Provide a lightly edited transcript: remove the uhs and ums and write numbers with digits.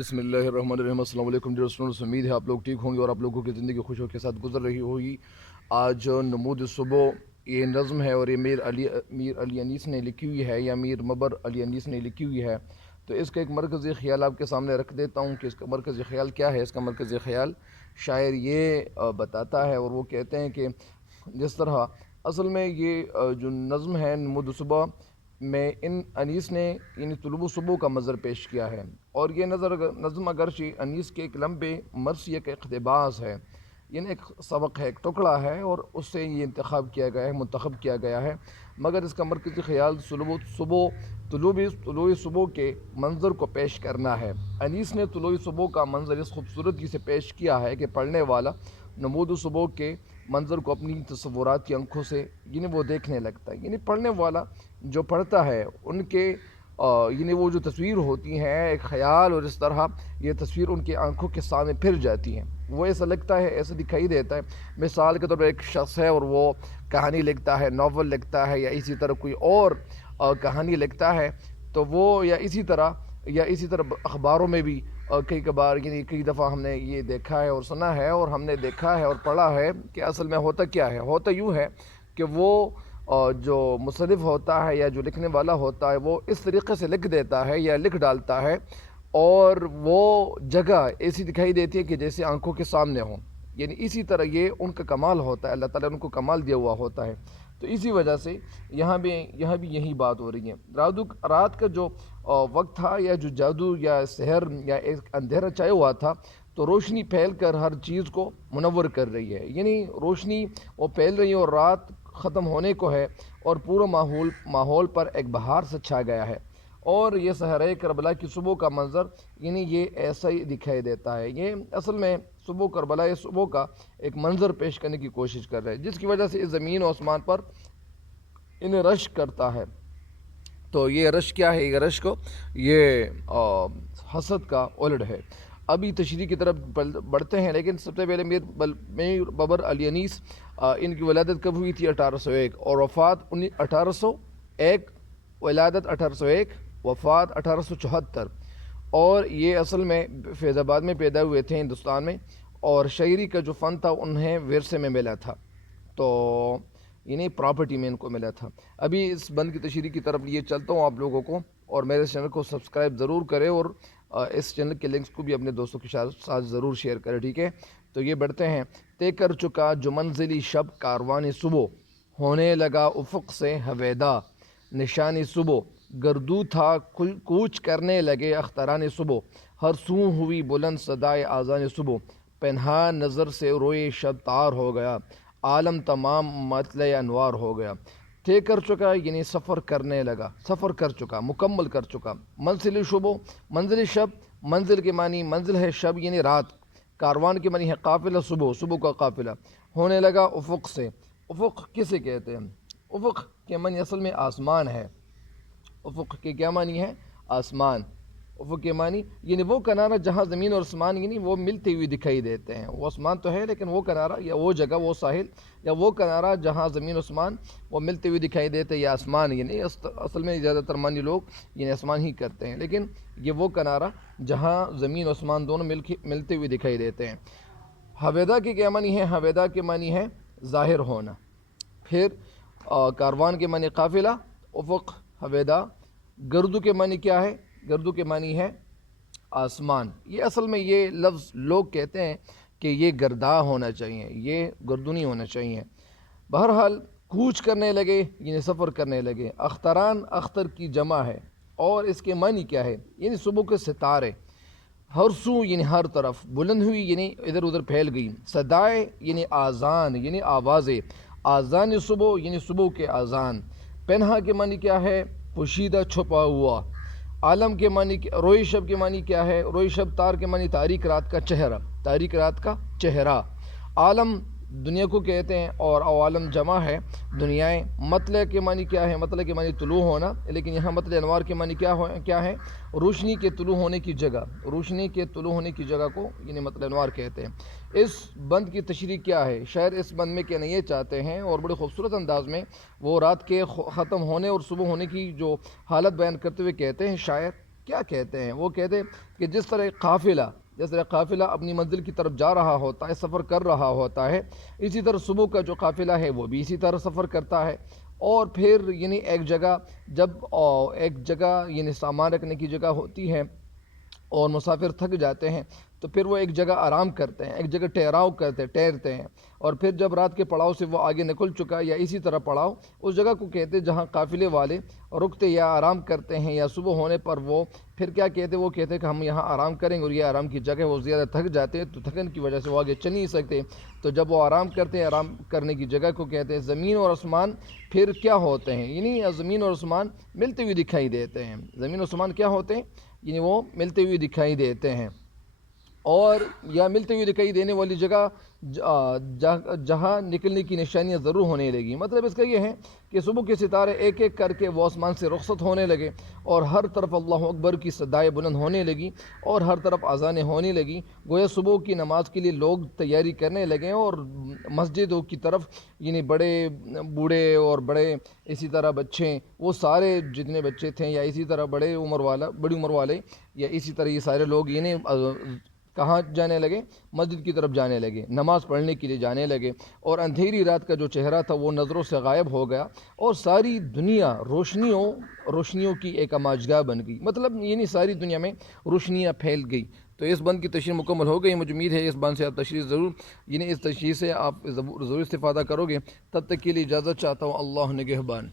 بسم اللہ الرحمن الرحیم۔ السلام علیکم ڈیئر اسٹوڈنٹس، امید ہے آپ لوگ ٹھیک ہوں گے اور آپ لوگوں کی زندگی خوشیوں کے ساتھ گزر رہی ہوگی۔ آج نمود صبح یہ نظم ہے اور یہ میر علی انیس نے لکھی ہوئی ہے یا میر مبر علی انیس نے لکھی ہوئی ہے۔ تو اس کا ایک مرکزی خیال آپ کے سامنے رکھ دیتا ہوں کہ اس کا مرکزی خیال کیا ہے۔ اس کا مرکزی خیال شاعر یہ بتاتا ہے اور وہ کہتے ہیں کہ جس طرح اصل میں یہ جو نظم ہے نمود صبح میں ان انیس نے یعنی طلوع صبح کا منظر پیش کیا ہے، اور یہ نظم اگرچہ انیس کے ایک لمبے مرثیے کا اقتباس ہے، یعنی ایک سبق ہے، ایک ٹکڑا ہے اور اس سے یہ منتخب کیا گیا ہے، مگر اس کا مرکزی خیال طلوع صبح کے منظر کو پیش کرنا ہے۔ انیس نے طلوع صبح کا منظر اس خوبصورتی سے پیش کیا ہے کہ پڑھنے والا نمود صبح کے منظر کو اپنی تصورات کی آنکھوں سے یعنی وہ دیکھنے لگتا ہے، یعنی پڑھنے والا جو پڑھتا ہے ان کے یعنی وہ جو تصویر ہوتی ہیں ایک خیال، اور اس طرح یہ تصویر ان کی آنکھوں کے سامنے پھر جاتی ہیں، وہ ایسا لگتا ہے، ایسا دکھائی دیتا ہے۔ مثال کے طور پر ایک شخص ہے اور وہ کہانی لکھتا ہے، ناول لکھتا ہے یا اسی طرح کوئی اور کہانی لکھتا ہے، تو وہ یا اسی طرح اخباروں میں بھی کئی بار یعنی کئی دفعہ ہم نے یہ دیکھا ہے اور سنا ہے اور ہم نے دیکھا ہے اور پڑھا ہے کہ اصل میں ہوتا کیا ہے۔ ہوتا یوں ہے کہ وہ جو مصنف ہوتا ہے یا جو لکھنے والا ہوتا ہے وہ اس طریقے سے لکھ دیتا ہے یا لکھ ڈالتا ہے اور وہ جگہ ایسی دکھائی دیتی ہے کہ جیسے آنکھوں کے سامنے ہوں، یعنی اسی طرح یہ ان کا کمال ہوتا ہے، اللہ تعالیٰ نے ان کو کمال دیا ہوا ہوتا ہے۔ تو اسی وجہ سے یہاں بھی یہی بات ہو رہی ہے۔ رات کا جو وقت تھا یا جو جادو یا سحر یا ایک اندھیرا چھایا ہوا تھا، تو روشنی پھیل کر ہر چیز کو منور کر رہی ہے، یعنی روشنی وہ پھیل رہی ہے اور رات ختم ہونے کو ہے اور پورا ماحول پر ایک بہار سے چھا گیا ہے، اور یہ صحرائے کربلا کی صبح کا منظر یعنی یہ ایسا ہی دکھائی دیتا ہے۔ یہ اصل میں کربلا صبح کا ایک منظر پیش کرنے کی کوشش کر رہے ہیں، جس کی وجہ سے اس زمین و آسمان پر انہیں رشک کرتا ہے۔ تو یہ رشک کیا ہے؟ یہ رشک یہ حسد کا الٹ ہے۔ ابھی تشریح کی طرف بڑھتے ہیں، لیکن سب سے پہلے میر ببر علی انیس ان کی ولادت کب ہوئی تھی؟ 1801 اور وفات 1801، ولادت 1801، وفات 1874، اور یہ اصل میں فیض آباد میں پیدا ہوئے تھے ہندوستان میں، اور شاعری کا جو فن تھا انہیں ورثے میں ملا تھا، تو یعنی پراپرٹی میں ان کو ملا تھا۔ ابھی اس بند کی تشریح کی طرف لیے چلتا ہوں آپ لوگوں کو، اور میرے چینل کو سبسکرائب ضرور کریں اور اس چینل کے لنکس کو بھی اپنے دوستوں کے ساتھ ضرور شیئر کریں، ٹھیک ہے؟ تو یہ بڑھتے ہیں۔ طے کر چکا جو منزلی شب کاروان صبح، ہونے لگا افق سے ہویدا نشانی صبح، گردو تھا کوچ کرنے لگے اختران صبح، ہر سو ہوئی بلند صدائے آذان صبح، پنہا نظر سے روئے شب تار ہو گیا، عالم تمام مطلع انوار ہو گیا۔ طے کر چکا یعنی سفر کرنے لگا، سفر کر چکا، مکمل کر چکا۔ منزل شبو، منزل شب، منزل کے معنی منزل ہے، شب یعنی رات، کاروان کے معنی ہے قافلہ، صبح کا قافلہ، ہونے لگا افق سے۔ افق کسے کہتے ہیں؟ افق کے معنی اصل میں آسمان ہے۔ افق کے کیا معنی ہے؟ آسمان۔ افق کے معنی یعنی وہ کنارہ جہاں زمین اور آسمان یعنی وہ ملتے ہوئے دکھائی دیتے ہیں۔ وہ آسمان تو ہے لیکن وہ کنارہ یا وہ جگہ، وہ ساحل یا وہ کنارہ جہاں زمین اور آسمان وہ ملتے ہوئے دکھائی دیتے ہیں، یا آسمان یعنی اصل میں زیادہ تر معنی لوگ یعنی آسمان ہی کرتے ہیں، لیکن یہ وہ کنارہ جہاں زمین اور آسمان دونوں ملتے ہوئے دکھائی دیتے ہیں۔ ہویدا کے کیا معنی ہے؟ ہویدا کے معنی ہے ظاہر ہونا۔ پھر کاروان کے معنی قافلہ، افق، ہویدا۔ گردو کے معنی کیا ہے؟ گردو کے معنی ہے آسمان۔ یہ اصل میں یہ لفظ لوگ کہتے ہیں کہ یہ گردا ہونا چاہیے، یہ گردو نہیں ہونا چاہیے۔ بہرحال کوچ کرنے لگے یعنی سفر کرنے لگے۔ اختران اختر کی جمع ہے، اور اس کے معنی کیا ہے؟ یعنی صبح کے ستارے، ہر سو یعنی ہر طرف، بلند ہوئی یعنی ادھر ادھر پھیل گئی، صدائے یعنی آذان یعنی آوازیں، آذان صبح یعنی صبح کے آذان۔ پنہا کے معنی کیا ہے؟ پوشیدہ، چھپا ہوا۔ عالم کے معنی، روئی شب کے معنی کیا ہے؟ روئی شب تار کے معنی تاریک رات کا چہرہ، تاریک رات کا چہرہ۔ عالم دنیا کو کہتے ہیں اور عوالم جمع ہے دنیائیں۔ مطلع کے معنی کیا ہے؟ مطلع کے معنی طلوع ہونا، لیکن یہاں مطلع انوار کے معنی کیا ہے؟ روشنی کے طلوع ہونے کی جگہ، روشنی کے طلوع ہونے کی جگہ کو یعنی مطلع انوار کہتے ہیں۔ اس بند کی تشریح کیا ہے؟ شاعر اس بند میں کہنا یہ چاہتے ہیں اور بڑے خوبصورت انداز میں وہ رات کے ختم ہونے اور صبح ہونے کی جو حالت بیان کرتے ہوئے کہتے ہیں شاعر کیا کہتے ہیں؟ وہ کہتے ہیں کہ جس طرح قافلہ اپنی منزل کی طرف جا رہا ہوتا ہے، سفر کر رہا ہوتا ہے، اسی طرح صبح کا جو قافلہ ہے وہ بھی اسی طرح سفر کرتا ہے۔ اور پھر یعنی ایک جگہ یعنی سامان رکھنے کی جگہ ہوتی ہے اور مسافر تھک جاتے ہیں تو پھر وہ ایک جگہ آرام کرتے ہیں، ایک جگہ ٹھہرتے ہیں، اور پھر جب رات کے پڑاؤ سے وہ آگے نکل چکا یا اسی طرح پڑاؤ، اس جگہ کو کہتے ہیں جہاں قافلے والے رکتے یا آرام کرتے ہیں، یا صبح ہونے پر وہ پھر کیا کہتے ہیں؟ وہ کہتے ہیں کہ ہم یہاں آرام کریں گے، اور یہ آرام کی جگہ وہ زیادہ تھک جاتے ہیں تو تھکن کی وجہ سے وہ آگے چل نہیں سکتے، تو جب وہ آرام کرتے ہیں آرام کرنے کی جگہ کو کہتے ہیں۔ زمین اور آسمان پھر کیا ہوتے ہیں؟ یعنی زمین اور آسمان ملتے ہوئے دکھائی دیتے ہیں۔ زمین اور آسمان کیا ہوتے ہیں؟ یعنی وہ ملتے ہوئے دکھائی دیتے ہیں، اور یا ملتے ہوئے دکھائی دینے والی جگہ جہاں نکلنے کی نشانیاں ضرور ہونے لگی۔ مطلب اس کا یہ ہے کہ صبح کے ستارے ایک ایک کر کے وہ آسمان سے رخصت ہونے لگے، اور ہر طرف اللہ اکبر کی صدائیں بلند ہونے لگی، اور ہر طرف اذانیں ہونے لگی، گویا صبح کی نماز کے لیے لوگ تیاری کرنے لگے، اور مسجدوں کی طرف یعنی بڑے بوڑھے اور بڑے اسی طرح بچے، وہ سارے جتنے بچے تھے یا اسی طرح بڑی عمر والے یا اسی طرح یہ سارے لوگ یعنی کہاں جانے لگے؟ مسجد کی طرف جانے لگے، نماز پڑھنے کے لیے جانے لگے، اور اندھیری رات کا جو چہرہ تھا وہ نظروں سے غائب ہو گیا، اور ساری دنیا روشنیوں کی ایک اماجگاہ بن گئی۔ مطلب یعنی ساری دنیا میں روشنیاں پھیل گئی۔ تو اس بند کی تشریح مکمل ہو گئی، مجھے امید ہے اس بند سے آپ تشریح ضرور اس تشریح سے آپ ضرور استفادہ کرو گے۔ تب تک کے لیے اجازت چاہتا ہوں، اللہ نگہبان۔